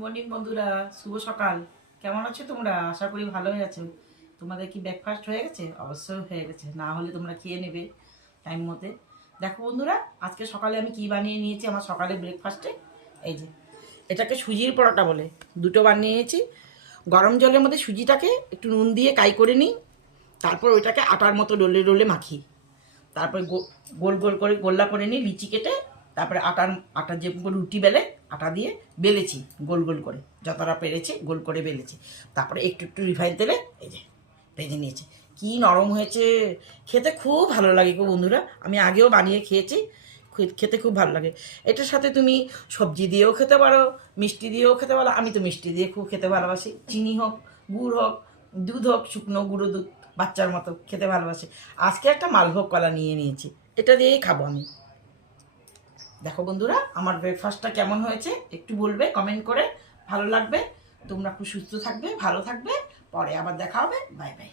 Morning বন্ধুরা, শুভ সকাল। কেমন আছো তোমরা? আশা করি ভালোই আছো। তোমাদের কি ব্রেকফাস্ট হয়ে গেছে? অবশ্যই হয়ে গেছে, না হলে তোমরা খেয়ে নেবে টাইম মতে। দেখো বন্ধুরা, আজকে সকালে আমি কি বানিয়ে নিয়েছি আমার সকালে ব্রেকফাস্টে। এই যে, এটাকে সুজির পরোটা বলে। দুটো বানিয়ে নিয়েছি। গরম জলের মধ্যে সুজিটাকে একটু নুন দিয়ে কাই করে নিই, তারপর ওইটাকে আটার মতো রোলে রোলে মাখি। তারপরে গোল গোল করে গোল্লা করে নিই লিচি কেটে। তারপরে আটার যে রুটি বেলে আটা দিয়ে বেলেছি গোল গোল করে, যতটা পেরেছি গোল করে বেলেছি। তারপরে একটু একটু রিফাইন তেলে এই যে ভেজে নিয়েছি। কি নরম হয়েছে, খেতে খুব ভালো লাগে গো বন্ধুরা। আমি আগেও বানিয়ে খেয়েছি, খেতে খুব ভালো লাগে। এটার সাথে তুমি সবজি দিয়েও খেতে পারো, মিষ্টি দিয়েও খেতে পারো। আমি তো মিষ্টি দিয়ে খুব খেতে ভালোবাসি। চিনি হোক, গুড় হোক, দুধ হোক, শুকনো গুঁড়ো দুধ, বাচ্চার মতো খেতে ভালোবাসি। আজকে একটা মালভোগ কলা নিয়ে নিয়েছি, এটা দিয়েই খাবো আমি। দেখো বন্ধুরা, আমার ব্রেকফাস্টটা কেমন হয়েছে একটু বলবে কমেন্ট করে, ভালো লাগবে। তোমরা খুব সুস্থ থাকবে, ভালো থাকবে। পরে আবার দেখা হবে। Bye bye.